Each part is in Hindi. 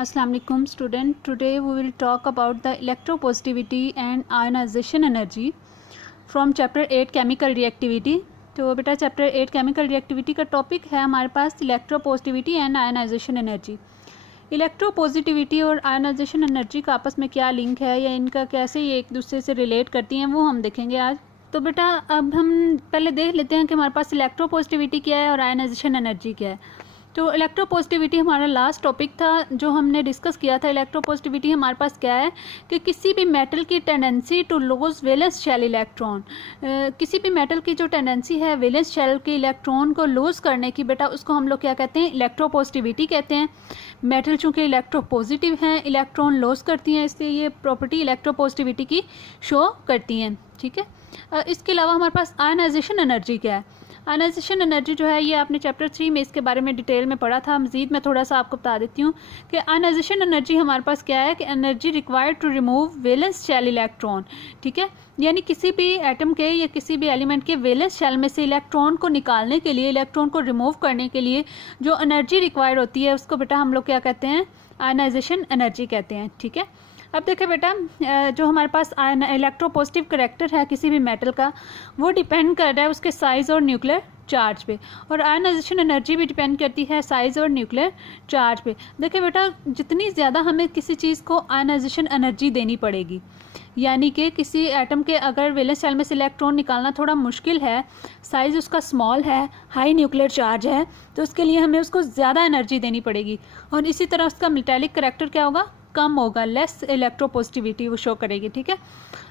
Assalamu alaikum student. Today we will talk about the electropositivity and ionization energy from chapter 8 chemical reactivity. तो बेटा चैप्टर 8 केमिकल रिएक्टिविटी का टॉपिक है हमारे पास electropositivity and ionization energy. Electropositivity और आयनाइजेशन एनर्जी का आपस में क्या लिंक है या इनका कैसे ये एक दूसरे से रिलेट करती हैं वो हम देखेंगे आज। तो बेटा अब हम पहले देख लेते हैं कि हमारे पास इलेक्ट्रोपॉजिटिविटी क्या है और आयनाइजेशन एनर्जी क्या है। तो इलेक्ट्रोपॉजिटिविटी हमारा लास्ट टॉपिक था जो हमने डिस्कस किया था। इलेक्ट्रोपॉजिटिविटी हमारे पास क्या है कि किसी भी मेटल की tendency to lose valence shell electron, किसी भी मेटल की जो टेंडेंसी है वैलेंस शेल के इलेक्ट्रॉन को लूज करने की, बेटा उसको हम लोग क्या कहते हैं, इलेक्ट्रोपॉजिटिविटी कहते हैं। मेटल चूँकि इलेक्ट्रोपॉजिटिव हैं, इलेक्ट्रॉन लॉस करती हैं, इसलिए ये प्रॉपर्टी इलेक्ट्रोपॉजिटिविटी की शो करती हैं। ठीक है, इसके अलावा हमारे पास आयनाइजेशन एनर्जी क्या है। आयनाइजेशन एनर्जी जो है ये आपने चैप्टर 3 में इसके बारे में डिटेल में पढ़ा था। मज़ीद मैं थोड़ा सा आपको बता देती हूँ कि आयनाइजेशन एनर्जी हमारे पास क्या है कि energy required to remove valence shell electron. ठीक है, यानी किसी भी एटम के या किसी भी एलिमेंट के वैलेंस शेल में से इलेक्ट्रॉन को निकालने के लिए, इलेक्ट्रॉन को रिमूव करने के लिए जो एनर्जी रिक्वायर्ड होती है उसको बेटा हम लोग क्या कहते हैं, आयनाइजेशन एनर्जी कहते हैं। ठीक है, अब देखिए बेटा जो हमारे पास इलेक्ट्रोपॉजिटिव करैक्टर है किसी भी मेटल का वो डिपेंड कर रहा है उसके साइज़ और न्यूक्लियर चार्ज पे, और आयनाइजेशन एनर्जी भी डिपेंड करती है साइज़ और न्यूक्लियर चार्ज पे। देखिए बेटा जितनी ज़्यादा हमें किसी चीज़ को आयनाइजेशन एनर्जी देनी पड़ेगी, यानी कि किसी एटम के अगर वैलेंस शेल में से इलेक्ट्रॉन निकालना थोड़ा मुश्किल है, साइज़ उसका स्मॉल है, हाई न्यूक्लियर चार्ज है, तो उसके लिए हमें उसको ज़्यादा एनर्जी देनी पड़ेगी। और इसी तरह उसका मेटालिक करैक्टर क्या होगा, कम होगा, लेस इलेक्ट्रोपॉजिटिविटी वो शो करेगी। ठीक है,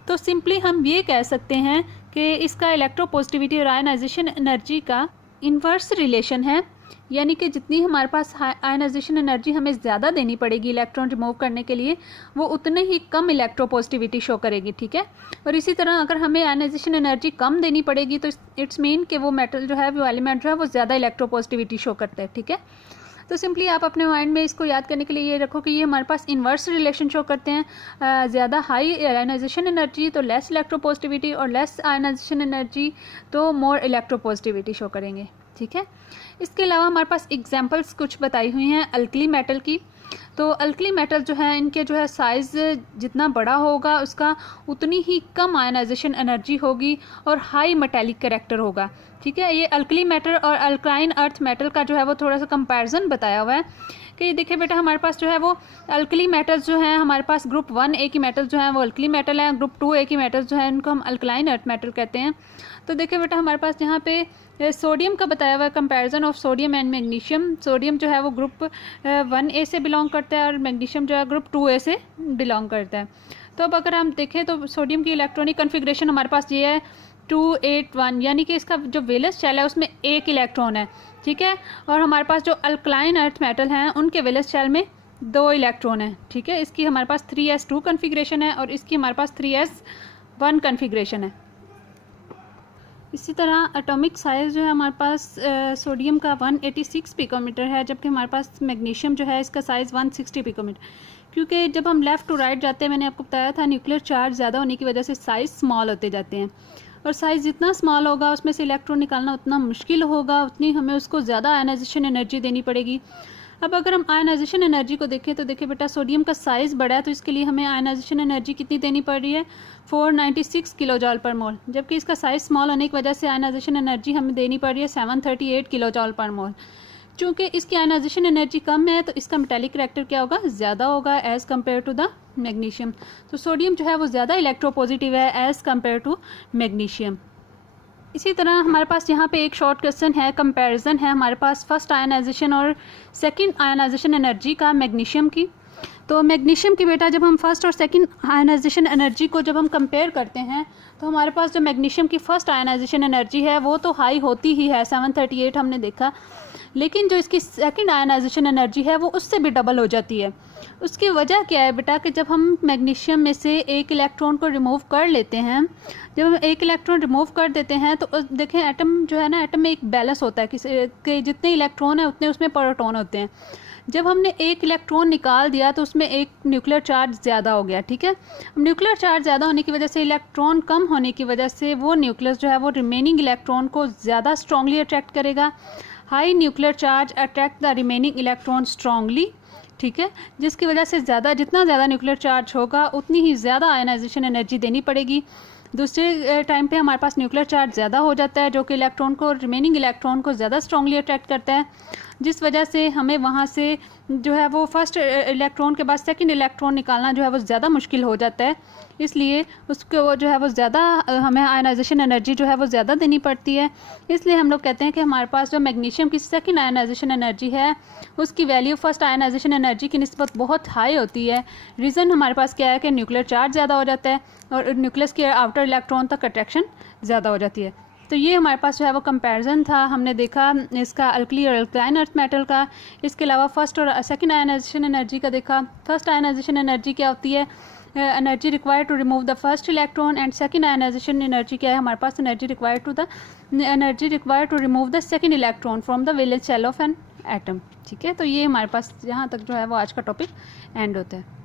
तो सिंपली हम ये कह सकते हैं कि इसका इलेक्ट्रोपॉजिटिविटी और आयनाइजेशन एनर्जी का इन्वर्स रिलेशन है, यानी कि जितनी हमारे पास आयनाइजेशन एनर्जी हमें ज़्यादा देनी पड़ेगी इलेक्ट्रॉन रिमूव करने के लिए, वो उतने ही कम इलेक्ट्रोपॉजिटिविटी शो करेगी। ठीक है, और इसी तरह अगर हमें आयनाइजेशन एनर्जी कम देनी पड़ेगी तो इट्स मीन कि वो मेटल जो है, वो एलिमेंट जो है वो ज़्यादा इलेक्ट्रोपॉजिटिविटी शो करता है। ठीक है, तो सिंपली आप अपने माइंड में इसको याद करने के लिए ये रखो कि ये हमारे पास इन्वर्स रिलेशन शो करते हैं। ज़्यादा हाई आयनाइजेशन एनर्जी तो लेस इलेक्ट्रोपॉजिटिविटी, और लेस आयनाइजेशन एनर्जी तो मोर इलेक्ट्रोपॉजिटिविटी शो करेंगे। ठीक है, इसके अलावा हमारे पास एग्जांपल्स कुछ बताई हुई हैं अल्कली मेटल की। तो अल्कली मेटल जो है इनके जो है साइज़ जितना बड़ा होगा उसका उतनी ही कम आयनाइजेशन एनर्जी होगी और हाई मेटालिक करैक्टर होगा। ठीक है, ये अल्कली मेटल और अल्कालाइन अर्थ मेटल का जो है वो थोड़ा सा कंपैरिजन बताया हुआ है कि देखिए बेटा हमारे पास जो है वो अल्कली मेटल्स जो हैं, हमारे पास ग्रुप 1A की मेटल जो हैं वो अल्कली मेटल हैं, ग्रुप 2A की मेटल जो है इनको हम अल्कलाइन अर्थ मेटल कहते हैं। तो देखिए बेटा हमारे पास यहाँ पे सोडियम का बताया हुआ है, comparison of sodium and magnesium. Sodium जो है वो ग्रुप 1A से बिलोंग करता है और मैग्नीशियम जो है ग्रुप 2A से बिलोंग करता है। तो अब अगर हम देखें तो सोडियम की इलेक्ट्रॉनिक कन्फिग्रेशन हमारे पास ये है 281, यानी कि इसका जो वैलेंस शेल है उसमें एक इलेक्ट्रॉन है। ठीक है, और हमारे पास जो अल्कलाइन अर्थ मेटल हैं उनके वैलेंस शेल में 2 इलेक्ट्रॉन है। ठीक है, इसकी हमारे पास 3s2 कन्फिग्रेशन है और इसकी हमारे पास 3s1 कन्फिग्रेशन है। इसी तरह एटॉमिक साइज़ जो है हमारे पास सोडियम का 186 पिकोमीटर है, जबकि हमारे पास मैग्नीशियम जो है इसका साइज़ 160 पिकोमीटर। क्योंकि जब हम लेफ़्ट टू राइट जाते हैं, मैंने आपको बताया था न्यूक्लियर चार्ज ज़्यादा होने की वजह से साइज़ स्मॉल होते जाते हैं, और साइज़ जितना स्मॉल होगा उसमें से इलेक्ट्रॉन निकालना उतना मुश्किल होगा, उतनी हमें उसको ज़्यादा आयनाइजेशन एनर्जी देनी पड़ेगी। अब अगर हम आयनाइजेशन एनर्जी को देखें तो देखिए बेटा सोडियम का साइज़ बड़ा है तो इसके लिए हमें आयनाइजेशन एनर्जी कितनी देनी पड़ रही है, 496 किलो जॉल पर मोल, जबकि इसका साइज़ स्मॉल होने की वजह से आयनाइजेशन एनर्जी हमें देनी पड़ रही है 738 किलो जॉल पर मोल। चूँकि इसकी आयनाइजेशन एनर्जी कम है तो इसका मेटालिक करैक्टर क्या होगा, ज़्यादा होगा as compare to the magnesium. तो सोडियम जो है वो ज़्यादा इलेक्ट्रोपॉजिटिव है एज़ कम्पेयर टू मैग्नीशियम। इसी तरह हमारे पास यहाँ पे एक शॉर्ट क्वेश्चन है, कंपैरिजन है हमारे पास फर्स्ट आयनाइजेशन और सेकंड आयनाइजेशन एनर्जी का मैग्नीशियम की। तो मैग्नीशियम की बेटा जब हम फर्स्ट और सेकंड आयनाइजेशन एनर्जी को जब हम कंपेयर करते हैं तो हमारे पास जो मैग्नीशियम की फर्स्ट आयनाइजेशन एनर्जी है वो तो हाई होती ही है, 738 हमने देखा, लेकिन जो इसकी सेकंड आयनाइजेशन एनर्जी है वो उससे भी डबल हो जाती है। उसकी वजह क्या है बेटा कि जब हम मैग्नीशियम में से एक इलेक्ट्रॉन को रिमूव कर लेते हैं, जब हम एक इलेक्ट्रॉन रिमूव कर देते हैं तो देखें एटम जो है ना, एटम में एक बैलेंस होता है कि जितने इलेक्ट्रॉन है उतने उसमें प्रोटॉन होते हैं। जब हमने एक इलेक्ट्रॉन निकाल दिया तो उसमें एक न्यूक्लियर चार्ज ज़्यादा हो गया। ठीक है, न्यूक्लियर चार्ज ज़्यादा होने की वजह से, इलेक्ट्रॉन कम होने की वजह से वो न्यूक्लियस जो है वो रिमेनिंग इलेक्ट्रॉन को ज़्यादा स्ट्रांगली अट्रैक्ट करेगा। High nuclear charge attract the remaining electron strongly. ठीक है, जिसकी वजह से जितना ज़्यादा न्यूक्लियर चार्ज होगा उतनी ही ज़्यादा आयनाइजेशन एनर्जी देनी पड़ेगी। दूसरे टाइम पे हमारे पास न्यूक्लियर चार्ज ज़्यादा हो जाता है जो कि रिमेनिंग इलेक्ट्रॉन को ज़्यादा स्ट्रांगली अट्रैक्ट करता है, जिस वजह से हमें वहाँ से जो है वो फर्स्ट इलेक्ट्रॉन के बाद सेकंड इलेक्ट्रॉन निकालना जो है वो ज़्यादा मुश्किल हो जाता है। इसलिए उसको वो जो है वो ज़्यादा हमें आयनाइजेशन एनर्जी जो है वो ज़्यादा देनी पड़ती है। इसलिए हम लोग कहते हैं कि हमारे पास जो मैग्नीशियम की सेकंड आयनाइजेशन एनर्जी है उसकी वैल्यू फर्स्ट आयनाइजेशन एनर्जी की निस्बत बहुत हाई होती है। रीज़न हमारे पास क्या है कि न्यूक्लियर चार्ज ज़्यादा हो जाता है और न्यूक्लियस के आउटर इलेक्ट्रॉन तक अट्रैक्शन ज़्यादा हो जाती है। तो ये हमारे पास जो है वो कंपैरिजन था, हमने देखा इसका अल्कली और अल्कलाइन अर्थ मेटल का। इसके अलावा फर्स्ट और सेकंड आयनाइजेशन एनर्जी का देखा। फर्स्ट आयनाइजेशन एनर्जी क्या होती है, energy required to remove the first electron, and second ionization energy क्या है, हमारे पास energy required to remove the second electron from the valence shell of an atom. ठीक है, तो ये हमारे पास यहाँ तक जो है वो आज का टॉपिक एंड होता है।